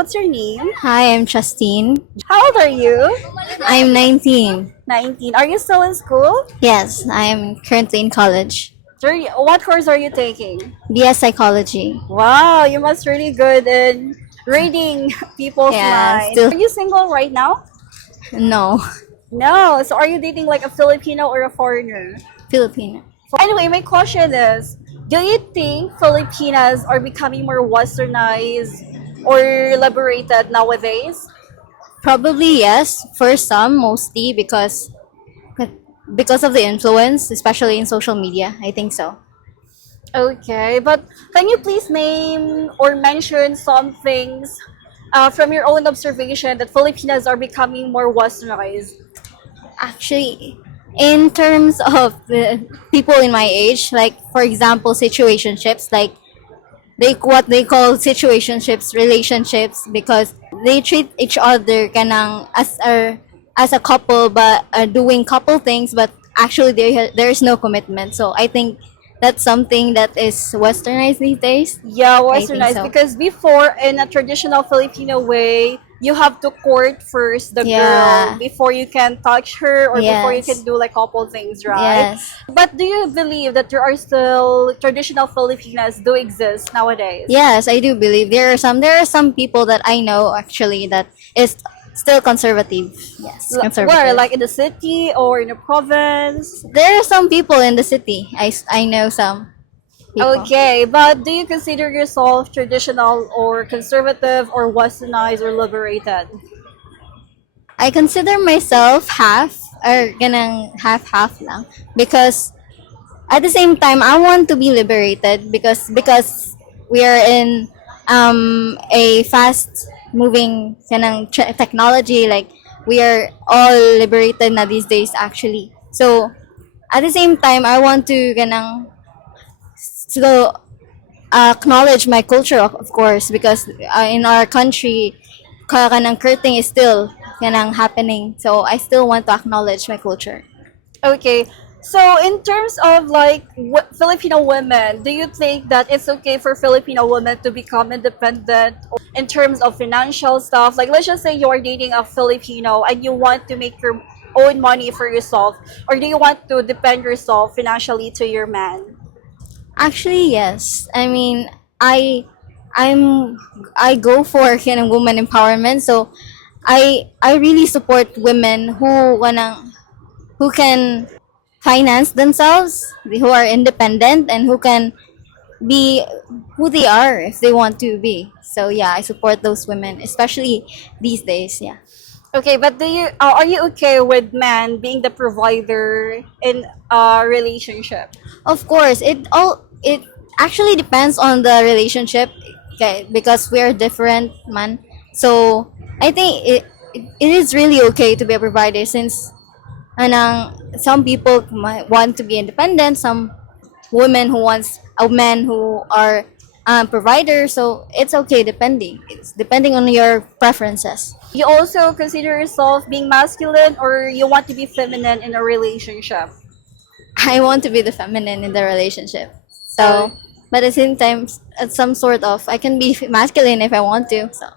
what's your name? Hi, I'm Justine. How old are you? I'm 19. 19. Are you still in school? Yes, I am currently in college. What course are you taking? BS Psychology. Wow, you must really good in reading people's Yeah, minds. still Are you single right now? no. No. So are you dating like a Filipino or a foreigner? Filipino. Anyway, my question is, do you think Filipinas are becoming more westernized or liberated nowadays? Probably yes, for some, mostly because of the influence, especially in social media. I think so. Okay, but can you please name or mention some things from your own observation that Filipinas are becoming more westernized? Actually, in terms of the people in my age, like for example, situationships, like what they call situationships, relationships, because they treat each other kanang as a couple, but are doing couple things, but actually there is no commitment. So I think that's something that is westernized these days. Yeah, I think westernized so. because before in a traditional Filipino way, you have to court first the girl Yeah. before you can touch her or before you can Yes. do like couple things, right? Yes. But do you believe that there are still traditional Filipinas do exist nowadays? Yes, I do believe there are some people that I know actually that is still conservative. Yes, Where, conservative. like in the city or in the province? There are some people in the city. I know some people. Okay, but do you consider yourself traditional or conservative or westernized or liberated? I consider myself half or ganang half lang because at the same time I want to be liberated because we are in a fast moving kanang technology, like we are all liberated na these days actually. So at the same time I want to ganang so acknowledge my culture, of course, because in our country kanang curting is still kanang happening, so I still want to acknowledge my culture. Okay, so in terms of like Filipino women, do you think that it's okay for Filipino women to become independent in terms of financial stuff? Like, let's just say you're dating a Filipino and you want to make your own money for yourself, or do you want to depend yourself financially to your man? Actually, yes. I mean, I'm I go for kind of woman empowerment. So I really support women who can finance themselves, who are independent, and who can be who they are if they want to be. So yeah, I support those women, especially these days. Yeah. Okay, but are you okay with man being the provider in a relationship? Of course, it actually depends on the relationship, okay, because we are different, man. So I think it is really okay to be a provider since some people might want to be independent, some women who wants a men who are providers. So it's okay it's depending on your preferences. You also consider yourself being masculine or you want to be feminine in a relationship? I want to be the feminine in the relationship. Uh, So, but at the same time, at some sort of, I can be masculine if I want to. So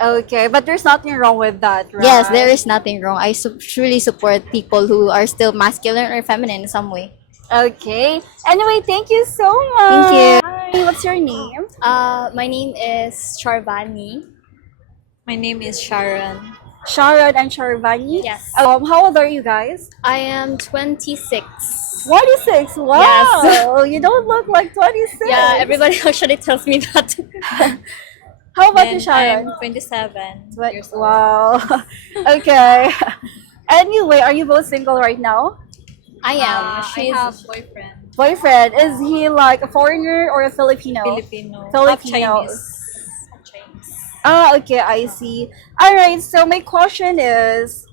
okay, but there's nothing wrong with that, yes, there right? is nothing wrong. Truly support people who are still masculine or feminine in some way. Okay. Anyway, thank you so Thank you. much. Hi, what's your name? My name is Charvani. My name is Sharon. Sharon and Charvani. Yes. How old are you guys? I am 26. 26. Wow. Yes. You don't look like 26. Yeah, everybody actually tells me that. How about you, And Sharon? I'm 27 What? years old. Wow. Okay. Anyway, are you both single right now? I am. I She's have boyfriend. Boyfriend, is he like a foreigner or a Filipino? Filipino. Half Filipino. Chinese. Chinese. Ah, okay, I see. All right, so my question is,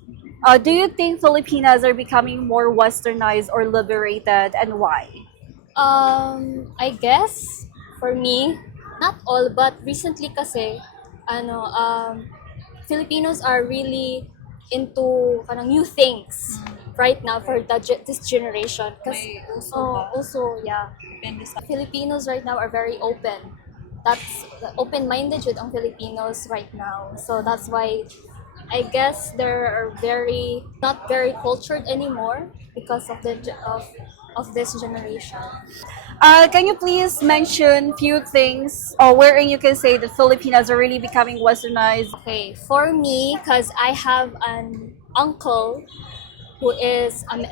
do you think Filipinas are becoming more westernized or liberated, and why? I guess for me, not all, but recently kasi Filipinos are really into new things right now for this generation. May uso Oh, ba? also yeah, Depende sa... Filipinos right now are very open that's open-minded with ang Filipinos right now. So that's why I guess they are very not very cultured anymore because of of this generation. Can you please mention few things wherein you can say that Filipinas are really becoming westernized? Okay, for me, because I have an uncle who is an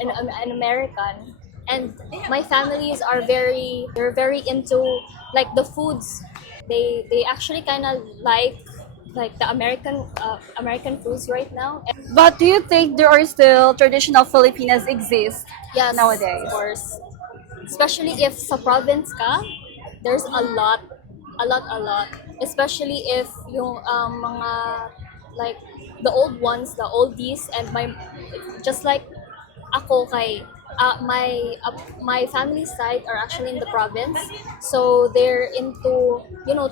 American, and my families are they're very into like the foods. They actually kind of like the American foods right now. But do you think there are still traditional Filipinas exist Yes, nowadays? of course. Especially if sa province ka, there's a lot. Especially if yung mga like the old ones, the oldies, and my just like ako kay my family side are actually in the province, so they're into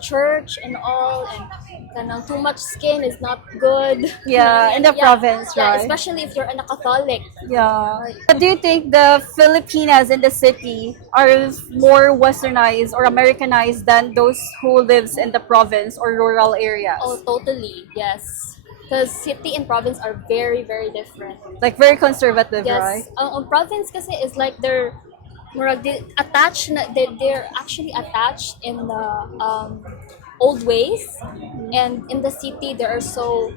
church and all, and kanang too much skin is not good. Yeah, in the province, yeah, right? especially if you're a Catholic. Yeah. But do you think the Filipinas in the city are more westernized or Americanized than those who lives in the province or rural areas? Oh, totally, yes. Because city and province are very, very different. Like very conservative, right? Yes, ang province kasi is like they're murag attached na they're actually attached in the old ways, and in the city there are so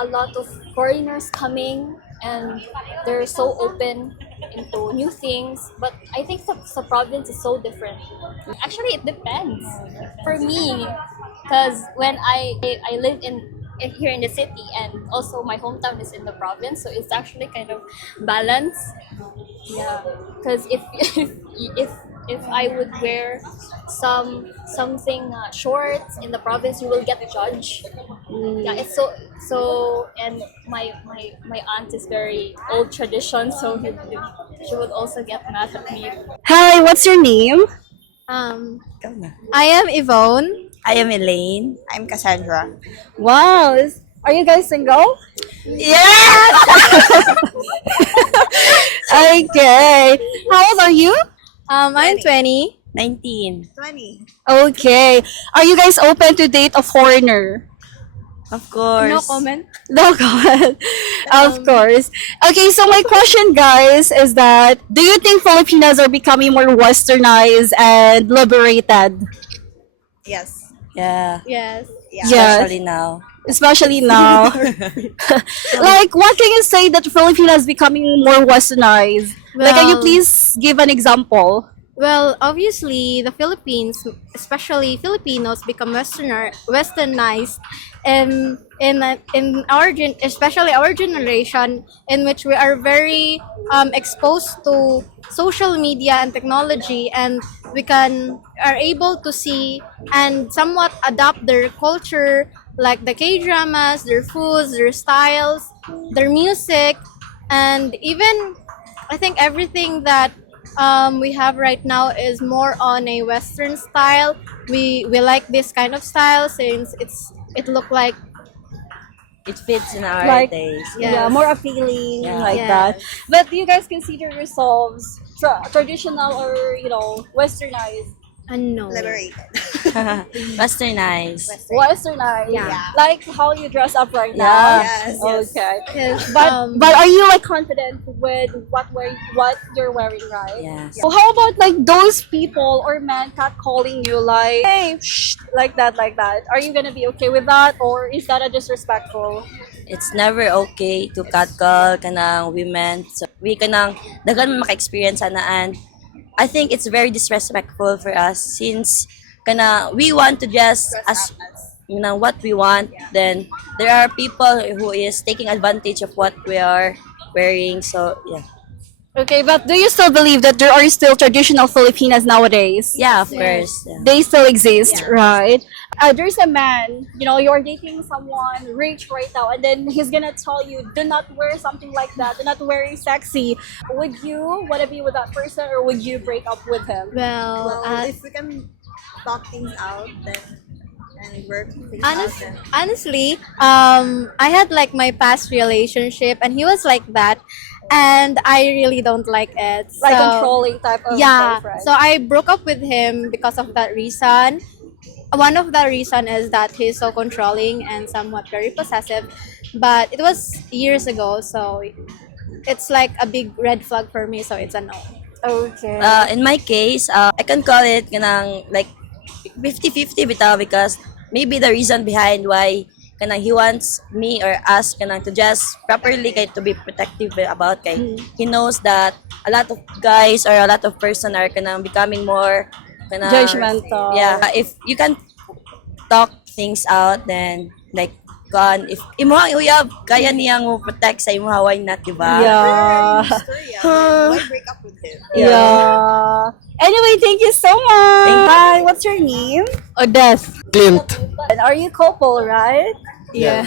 a lot of foreigners coming, and they're so open into new things. But I think the province is so different. Actually, it depends for me, because when I live here in the city, and also my hometown is in the province, so it's actually kind of balanced. Yeah, because if I would wear something shorts in the province, you will get judged. Yeah, it's so, and my aunt is very old tradition, so she would also get mad at me. Hi, what's your name? I am Yvonne. I am Elaine. I'm Cassandra. Wow, are you guys single? Yes! Okay. How old are you? I'm 20. 19. 20. Okay. Are you guys open to date a foreigner? Of course. No comment. No, God. Of course. Okay, so my question, guys, is that do you think Filipinas are becoming more westernized and liberated? Yes. Yeah. Yes. Yes. Especially now. Especially now. Like, what can you say that Filipinas becoming more westernized? Like, can you Well- please give an example? Well, obviously, the Philippines, especially Filipinos, become westernized, and in our especially our generation, in which we are very exposed to social media and technology, and we are able to see and somewhat adapt their culture, like the K dramas, their foods, their styles, their music, and even I think everything that we have right now is more on a Western style. We like this kind of style since it look like It fits in our Like, days. Yeah, Yes. more appealing, Yeah. like Yes. that. But do you guys consider yourselves traditional or, westernized? no. Liberated. Westernized. Westernized. Yeah. Like how you dress up right Yeah. now. Yes. Okay. Yes, But are you like confident with what you're wearing, right? Yes. So how about like those people or men catcalling you like, hey, shh, like that? Are you gonna be okay with that, or is that a disrespectful? It's never okay to catcall kanang women. So we kanang dagan maka-experience ana, and I think it's very disrespectful for us since we want to dress as what we want. Then there are people who is taking advantage of what we are wearing. So yeah. Okay, but do you still believe that there are still traditional Filipinas nowadays? Yeah, of course. Yeah. They still exist, right? There's a man, you're dating someone rich right now, and then he's gonna tell you, do not wear something like that, do not wearing sexy. Would you want to be with that person, or would you break up with him? well, If we can talk things out, then and work things out, then honestly, I had like my past relationship, and he was like that, and I really don't like it. Like So, controlling type of yeah. boyfriend. So I broke up with him because of that reason. one of the reason is that he's so controlling and somewhat very possessive. But it was years ago, so it's like a big red flag for me. So it's a no. Okay. In my case, I can call it kanang like 50-50 bitaw because maybe the reason behind why kanang he wants me or us kanang to just properly kay to be protective about kay he knows that a lot of guys or a lot of person are kanang becoming more kanang Judgmental. yeah, if you can talk things out then like gone if imuhang uyab kaya niyang mo protect sa imuha why not diba? Yeah. Story, why break up with him? Yeah. Anyway, thank you so much. Hi, what's your name? Odess Clint. And are you couple, right? Yeah.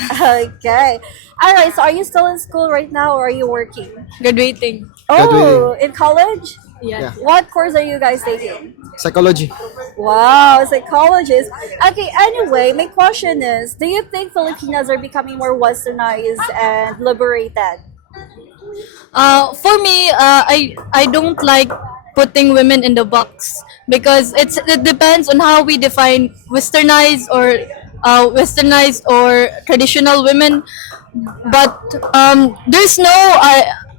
Okay. All right. So, are you still in school right now, or are you working? graduating. Oh, in college. Yeah. What course are you guys taking? Psychology. Wow, psychologist. Okay. Anyway, my question is: do you think Filipinas are becoming more westernized and liberated? For me, I don't like putting women in the box because it depends on how we define westernized or traditional women. But there's no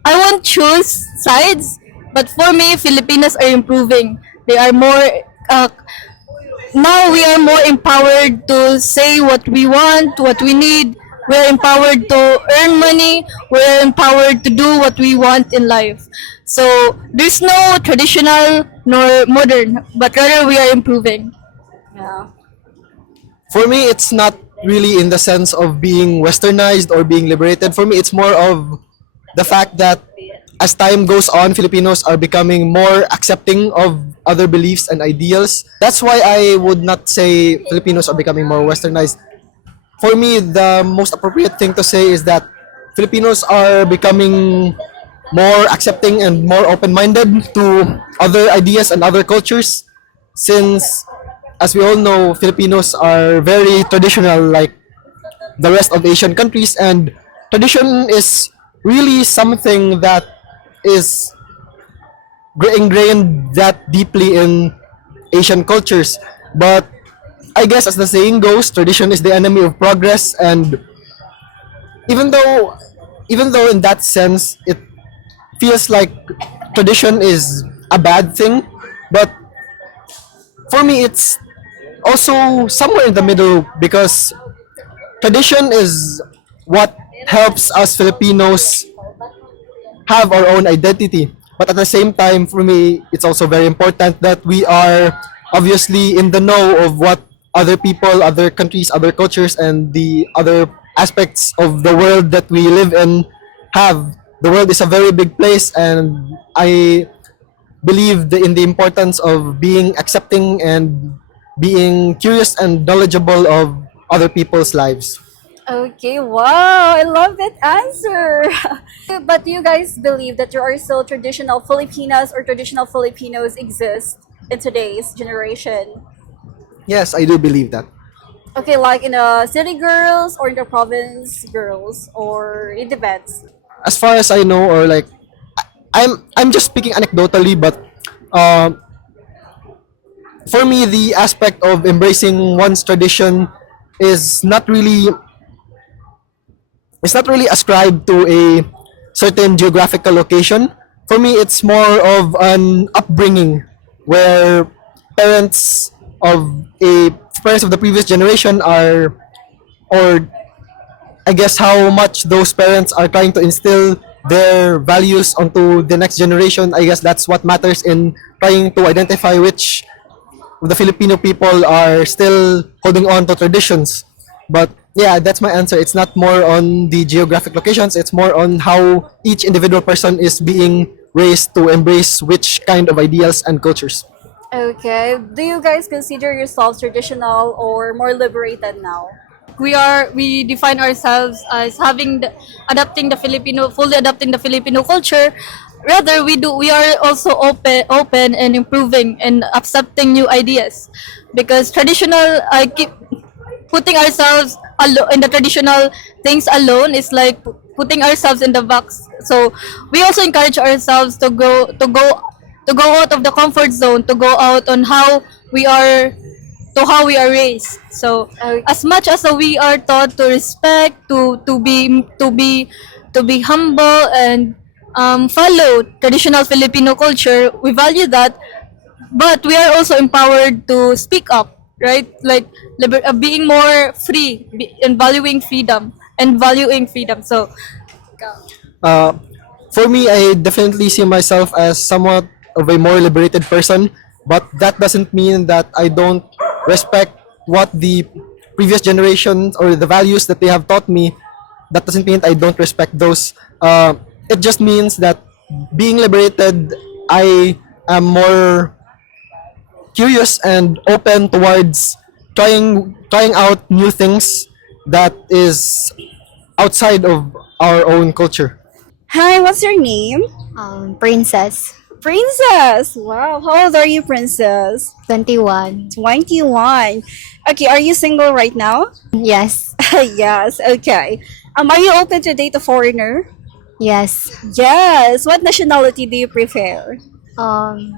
I won't choose sides. But for me, Filipinas are improving. They are more uh, now we are more empowered to say what we want, what we need. We're empowered to earn money. We're empowered to do what we want in life. So there's no traditional nor modern, but rather we are improving. Yeah. For me, it's not really in the sense of being westernized or being liberated. For me, it's more of the fact that as time goes on, Filipinos are becoming more accepting of other beliefs and ideals. That's why I would not say Filipinos are becoming more westernized. For me, the most appropriate thing to say is that Filipinos are becoming more accepting and more open-minded to other ideas and other cultures since as we all know Filipinos are very traditional like the rest of Asian countries and tradition is really something that is ingrained that deeply in Asian cultures but I guess as the saying goes tradition is the enemy of progress and even though in that sense it feels like tradition is a bad thing but for me it's also somewhere in the middle because tradition is what helps us Filipinos have our own identity but at the same time for me it's also very important that we are obviously in the know of what other people other countries other cultures and the other aspects of the world that we live in have the world is a very big place and I believe in the importance of being accepting and being curious and knowledgeable of other people's lives. Okay, wow, I love that answer. But do you guys believe that there are still traditional Filipinas or traditional Filipinos exist in today's generation? Yes, I do believe that. Okay, like in the city girls or in the province girls, or it depends. As far as I know, or like, I'm just speaking anecdotally, but um, for me, the aspect of embracing one's tradition is not really it's not really ascribed to a certain geographical location. For me, it's more of an upbringing where parents of a parents of the previous generation are, or I guess how much those parents are trying to instill their values onto the next generation. I guess that's what matters in trying to identify which of the Filipino people are still holding on to traditions. But yeah, that's my answer. It's not more on the geographic locations, it's more on how each individual person is being raised to embrace which kind of ideals and cultures. Okay, do you guys consider yourselves traditional or more liberated now? We define ourselves as adapting the Filipino fully adapting the Filipino culture. Rather, we are also open and improving and accepting new ideas, because traditional I keep putting ourselves in the traditional things alone is like putting ourselves in the box. So we also encourage ourselves to go out of the comfort zone, to go out on how we are to how we are raised. So as much as we are taught to respect, to be humble and follow traditional Filipino culture, we value that, but we are also empowered to speak up, right? Like being more free and valuing freedom. So Uh, for me, I definitely see myself as somewhat of a more liberated person, but that doesn't mean that I don't respect what the previous generations or the values that they have taught me. That doesn't mean I don't respect those. It just means that being liberated, I am more curious and open towards trying out new things that is outside of our own culture. Hi, what's your name? Princess, Princess. Wow, how old are you, Princess? 21. 21. Okay, are you single right now? Yes. Yes, okay. Are you open to date a foreigner? Yes. Yes. What nationality do you prefer? Um,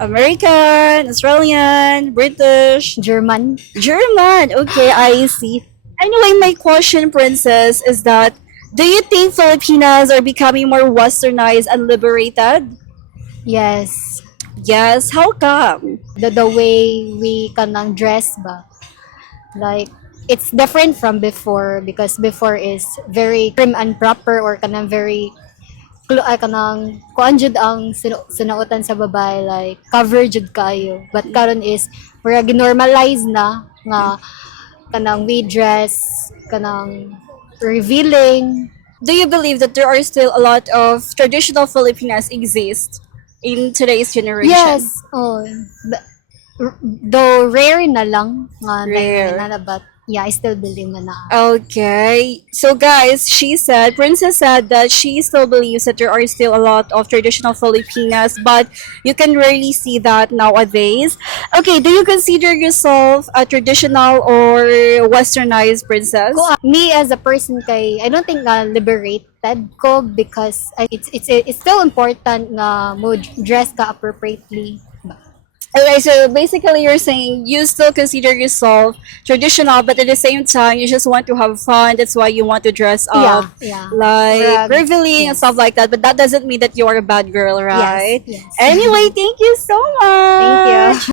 American, Australian, British, German. German. Okay, I see. Anyway, my question, Princess, is that do you think Filipinas are becoming more westernized and liberated? Yes. Yes. How come? The way we kanang dress ba, like it's different from before, because before is very prim and proper, or kanang very kanang kuan jud ang sinuotan sa babae, like cover jud kayo, but karon is mura ginormalize na nga kanang we dress kanang revealing. Do you believe that there are still a lot of traditional Filipinas exist in today's generation? Yes. Oh, though rare na lang nga Rare. na, but yeah, I still believe na. Okay. So guys, Princess said that she still believes that there are still a lot of traditional Filipinas, but you can rarely see that nowadays. Okay, do you consider yourself a traditional or westernized princess? Me as a person, kay I don't think liberated ko, because it's still important na mo dress ka appropriately. Okay, so basically you're saying you still consider yourself traditional, but at the same time you just want to have fun. That's why you want to dress up, Yeah. like revealing and Yes. stuff like that. But that doesn't mean that you are a bad girl, right? Yes. Anyway, thank you so much. Thank you.